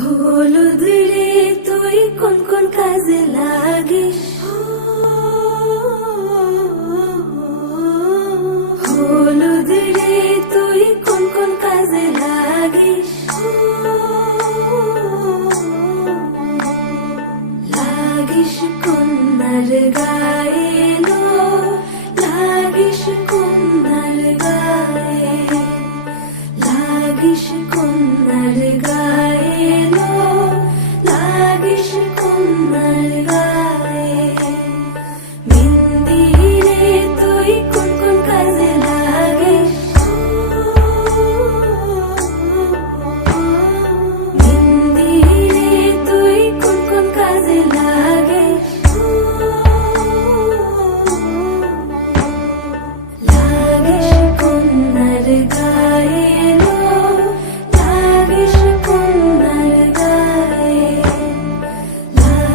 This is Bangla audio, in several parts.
হলুদ রে তুই কোন কোন কাজে লাগিস? হলুদ রে তুই কোন কোন কাজে লাগিস? লাগিস কন্যার গায়ে লাগিস কন্যার গায়ে, লাগিস কন্যার গায়ে।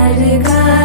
magical.